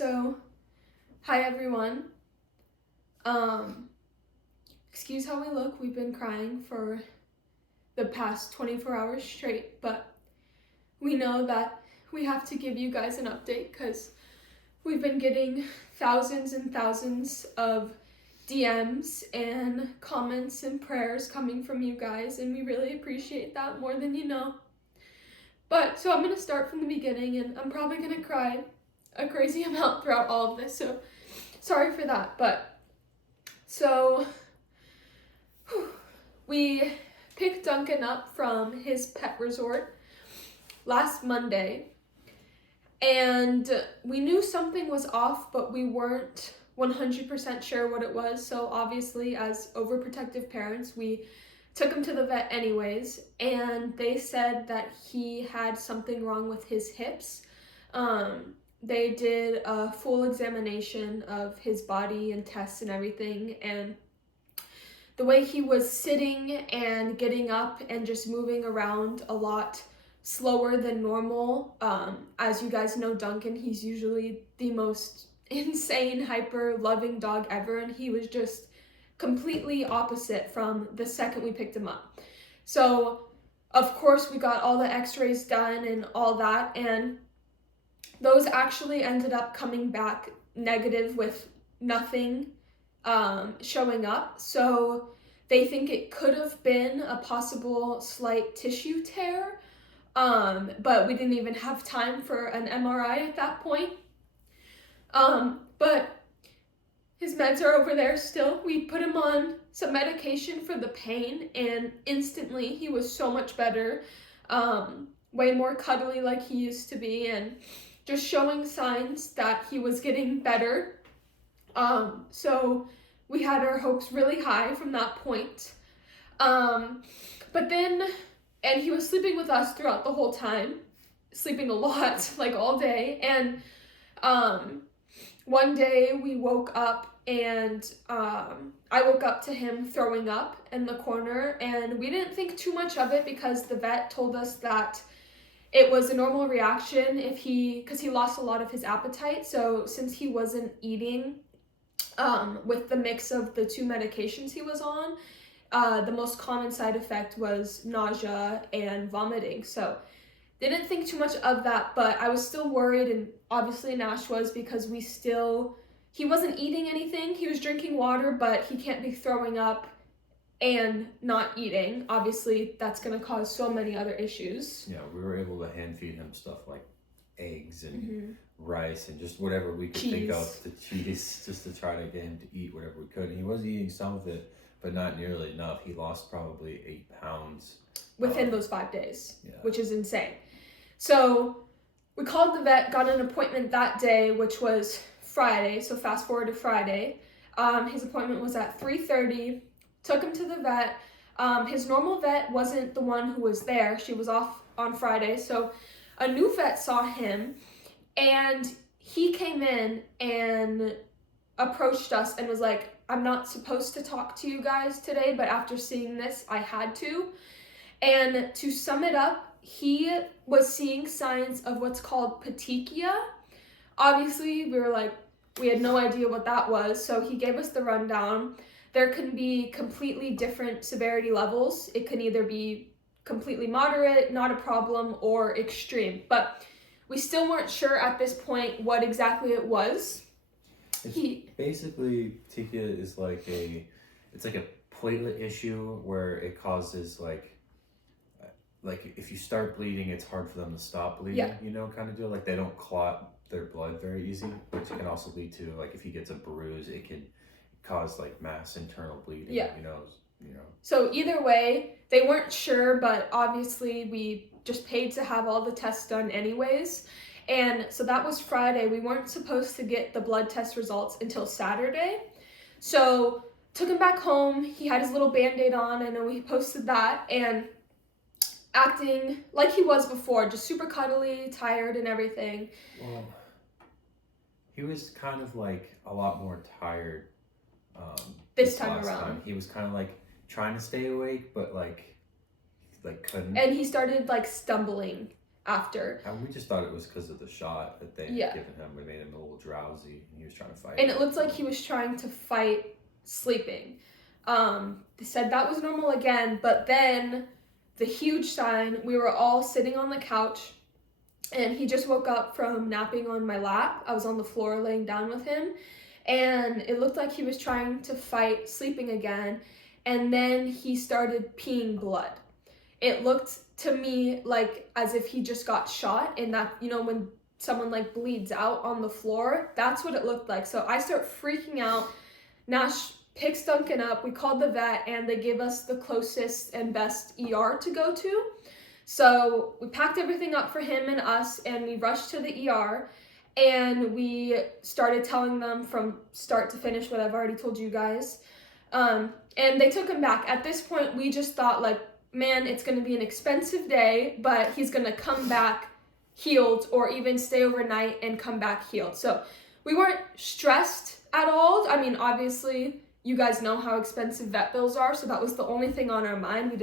So, hi everyone. Excuse how we look. We've been crying for the past 24 hours straight, but we know that we have to give you guys an update because we've been getting thousands and thousands of DMs and comments and prayers coming from you guys, and we really appreciate that more than you know. But, so I'm going to start from the beginning, and I'm probably going to cry a crazy amount throughout all of this, so sorry for that. But, so, we picked Dunkin up from his pet resort last Monday, and we knew something was off, but we weren't 100% sure what it was. So obviously, as overprotective parents, we took him to the vet anyways, and they said that he had something wrong with his hips. They did a full examination of his body and tests and everything, and the way he was sitting and getting up and just moving around a lot slower than normal. As you guys know, Dunkin, he's usually the most insane, hyper loving dog ever, and he was just completely opposite from the second we picked him up. So, of course, we got all the x-rays done and all that, and those actually ended up coming back negative with nothing showing up. So they think it could have been a possible slight tissue tear, but we didn't even have time for an MRI at that point. But his meds are over there still. We put him on some medication for the pain, and instantly he was so much better, way more cuddly like he used to be, and just showing signs that he was getting better. So we had our hopes really high from that point. But then, and he was sleeping with us throughout the whole time, sleeping a lot, like all day. And one day we woke up, and I woke up to him throwing up in the corner, and we didn't think too much of it because the vet told us that it was a normal reaction because he lost a lot of his appetite. So since he wasn't eating with the mix of the two medications he was on, the most common side effect was nausea and vomiting. So didn't think too much of that, but I was still worried, and obviously Nash was, because he wasn't eating anything. He was drinking water, but he can't be throwing up and not eating. Obviously, that's going to cause so many other issues. Yeah, we were able to hand feed him stuff like eggs and rice and just whatever we could think of, the cheese, just to try to get him to eat whatever we could. And he was eating some of it, but not nearly enough. He lost probably 8 pounds within those 5 days, yeah, which is insane. So we called the vet, got an appointment that day, which was Friday. So fast forward to Friday. His appointment was at 3:30. Took him to the vet. His normal vet wasn't the one who was there. She was off on Friday. So a new vet saw him, and he came in and approached us and was like, "I'm not supposed to talk to you guys today, but after seeing this, I had to." And to sum it up, he was seeing signs of what's called petechia. Obviously, we had no idea what that was, so he gave us the rundown. There can be completely different severity levels. It can either be completely moderate, not a problem, or extreme. But we still weren't sure at this point what exactly it was. Basically, petechia is it's like a platelet issue where it causes like if you start bleeding, it's hard for them to stop bleeding, kind of deal. Like they don't clot their blood very easy, which can also lead to, like, if he gets a bruise, it can cause like mass internal bleeding. So either way, they weren't sure, but obviously we just paid to have all the tests done anyways. And so that was Friday. We weren't supposed to get the blood test results until Saturday. So took him back home. He had his little Band-Aid on. I know we posted that, and acting like he was before, just super cuddly, tired and everything. Well, he was kind of like a lot more tired this time around. He was kind of like trying to stay awake, but like couldn't. And he started like stumbling after. And we just thought it was because of the shot that they had given him. We made him a little drowsy, and he was trying to fight. And it looked like he was trying to fight sleeping. They said that was normal again, but then the huge sign, we were all sitting on the couch, and he just woke up from napping on my lap. I was on the floor laying down with him, and it looked like he was trying to fight sleeping again, and then he started peeing blood. It looked to me like as if he just got shot, and that, you know, when someone like bleeds out on the floor, that's what it looked like. So I start freaking out. Nash picks Dunkin up, we called the vet, and they gave us the closest and best ER to go to. So we packed everything up for him and us, and we rushed to the ER, and we started telling them from start to finish what I've already told you guys. And they took him back. At this point, we just thought, like, man, it's going to be an expensive day, but he's going to come back healed, or even stay overnight and come back healed. So we weren't stressed at all. I mean, obviously, you guys know how expensive vet bills are, so that was the only thing on our mind.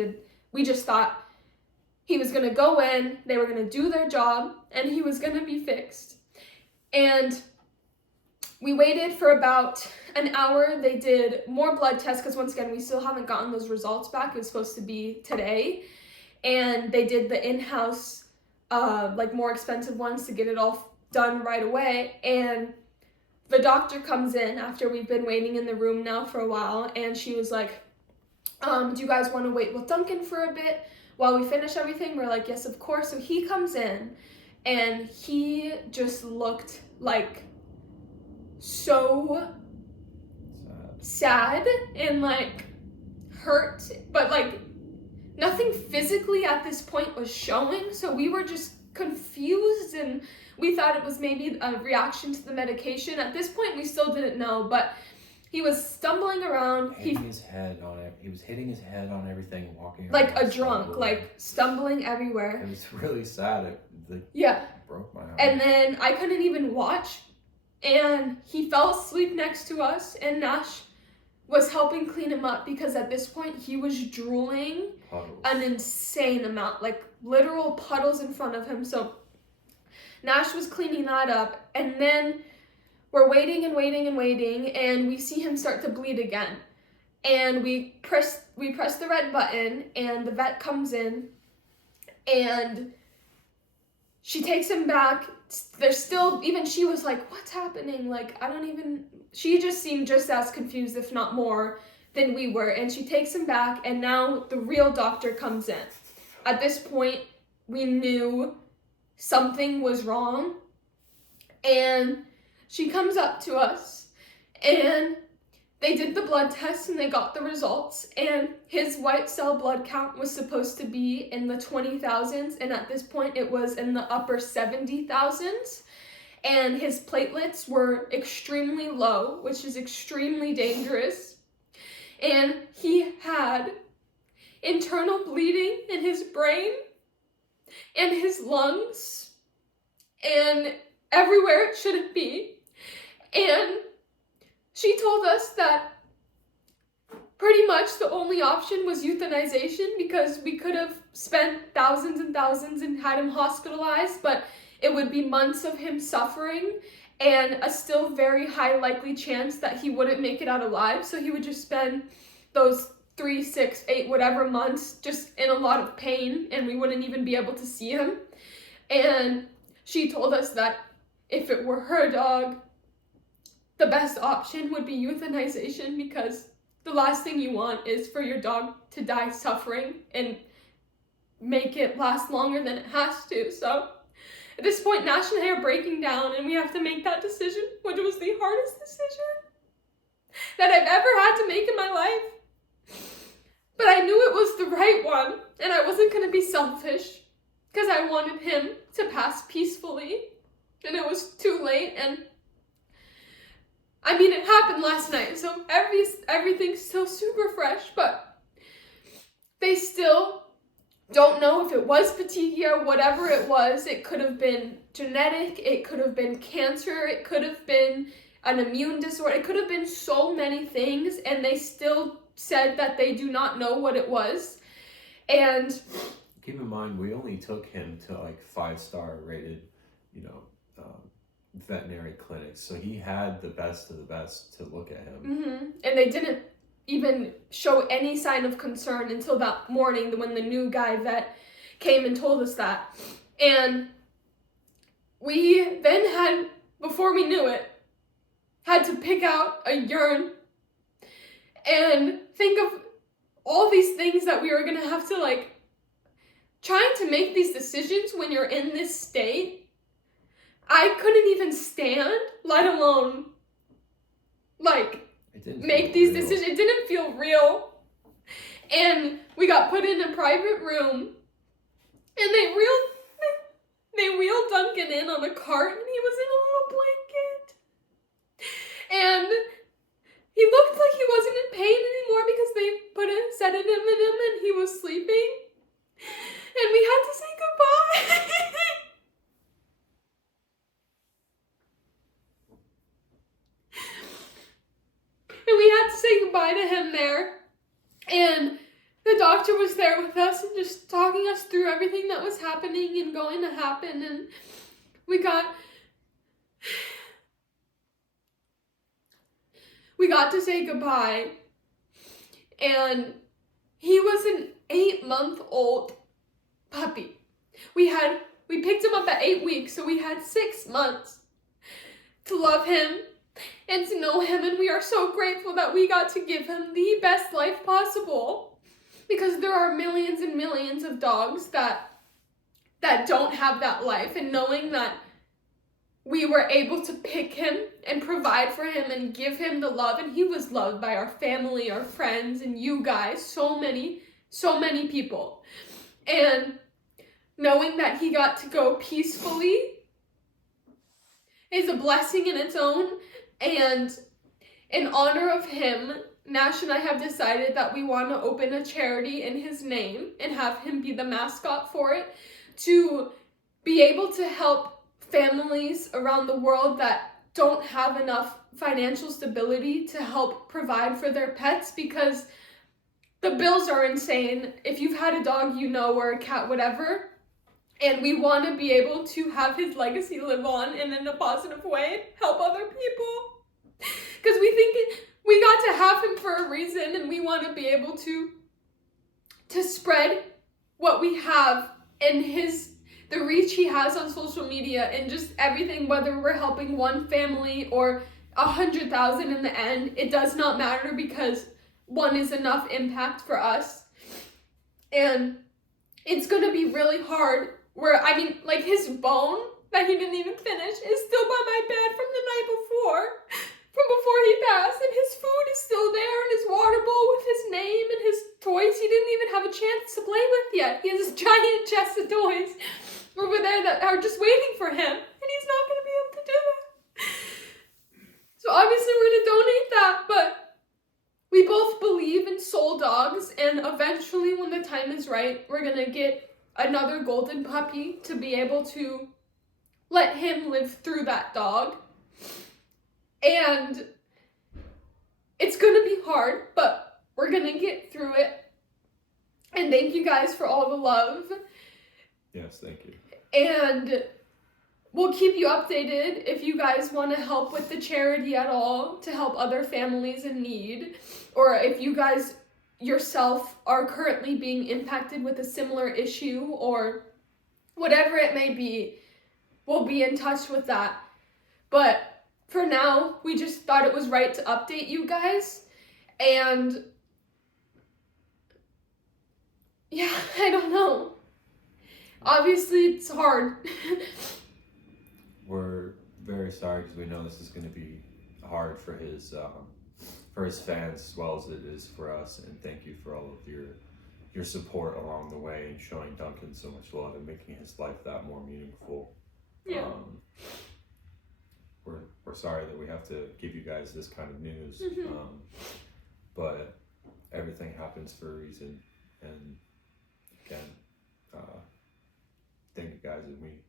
We just thought he was going to go in, they were going to do their job, and he was going to be fixed. And we waited for about an hour. They did more blood tests, because once again, we still haven't gotten those results back. It was supposed to be today. And they did the in-house, like more expensive ones to get it all done right away. And the doctor comes in after we've been waiting in the room now for a while, and she was like, do you guys want to wait with Dunkin for a bit while we finish everything? We're like, yes, of course. So he comes in, and he just looked like so sad and like hurt, but like nothing physically at this point was showing. So we were just confused, and we thought it was maybe a reaction to the medication. At this point, we still didn't know, but he was stumbling around. Hitting his head on it. He was hitting his head on everything, walking like around, a drunk, like stumbling everywhere. It was really sad. It broke my heart. And then I couldn't even watch, and he fell asleep next to us, and Nash was helping clean him up, because at this point he was drooling an insane amount, like literal puddles in front of him. So Nash was cleaning that up, and then we're waiting and waiting and waiting, and we see him start to bleed again. And we press the red button, and the vet comes in, and she takes him back. There's still, even she was like, what's happening? Like, she just seemed just as confused, if not more, than we were. And she takes him back, and now the real doctor comes in. At this point, we knew something was wrong. And she comes up to us, and they did the blood test, and they got the results, and his white cell blood count was supposed to be in the 20,000s, and at this point it was in the upper 70,000s, and his platelets were extremely low, which is extremely dangerous, and he had internal bleeding in his brain and his lungs and everywhere it shouldn't be. And she told us that pretty much the only option was euthanization, because we could have spent thousands and thousands and had him hospitalized, but it would be months of him suffering and a still very high likely chance that he wouldn't make it out alive. So he would just spend those 3, 6, 8, whatever months just in a lot of pain, and we wouldn't even be able to see him. And she told us that if it were her dog, the best option would be euthanization, because the last thing you want is for your dog to die suffering and make it last longer than it has to. So at this point, Nash and I are breaking down, and we have to make that decision, which was the hardest decision that I've ever had to make in my life. But I knew it was the right one, and I wasn't going to be selfish, because I wanted him to pass peacefully, and it was too late. And I mean, it happened last night, so everything's still super fresh, but they still don't know if it was petechiae, whatever it was. It could have been genetic, it could have been cancer, it could have been an immune disorder, it could have been so many things, and they still said that they do not know what it was. And keep in mind we only took him to like 5-star rated, you know, veterinary clinics, so he had the best of the best to look at him. And they didn't even show any sign of concern until that morning when the new guy vet came and told us that. And we then had, before we knew it, had to pick out a urine and think of all these things that we were going to have to, like, trying to make these decisions when you're in this state. I couldn't even stand, let alone, like, make these decisions. It didn't feel real. And we got put in a private room, and they wheeled Dunkin in on a cart, and he was in a little blanket. And he looked like he wasn't in pain anymore because they put a sedative in him and he was sleeping. And we had to say goodbye. And we had to say goodbye to him there. And the doctor was there with us and just talking us through everything that was happening and going to happen. And we got to say goodbye. And he was an 8-month-old puppy. We picked him up at 8 weeks, so we had 6 months to love him and to know him, and we are so grateful that we got to give him the best life possible, because there are millions and millions of dogs that don't have that life, and knowing that we were able to pick him and provide for him and give him the love, and he was loved by our family, our friends, and you guys, so many people. And knowing that he got to go peacefully is a blessing in its own. And in honor of him, Nash and I have decided that we want to open a charity in his name and have him be the mascot for it, to be able to help families around the world that don't have enough financial stability to help provide for their pets, because the bills are insane. If you've had a dog, you know, or a cat, whatever, and we want to be able to have his legacy live on and in a positive way, help other people, because we think we got to have him for a reason, and we want to be able to spread what we have and the reach he has on social media and just everything, whether we're helping one family or 100,000 in the end, it does not matter, because one is enough impact for us. And it's going to be really hard like his bone that he didn't even finish is still by my bed from the night before, from before he passed, and his food is still there, and his water bowl with his name and his toys he didn't even have a chance to play with yet. He has this giant chest of toys over there that are just waiting for him, and he's not going to be able to do that. So obviously we're going to donate that, but we both believe in soul dogs, and eventually when the time is right, we're going to get another golden puppy to be able to let him live through that dog. And it's going to be hard, but we're going to get through it. And thank you guys for all the love. Yes, thank you. And we'll keep you updated if you guys want to help with the charity at all, to help other families in need, or if you guys yourself are currently being impacted with a similar issue or whatever it may be, we'll be in touch with that. But for now, we just thought it was right to update you guys. And yeah, I don't know. Obviously, it's hard. We're very sorry, because we know this is going to be hard for his fans as well as it is for us. And thank you for all of your support along the way and showing Dunkin so much love and making his life that more meaningful. Yeah. We're sorry that we have to give you guys this kind of news, but everything happens for a reason. And again, thank you guys, and we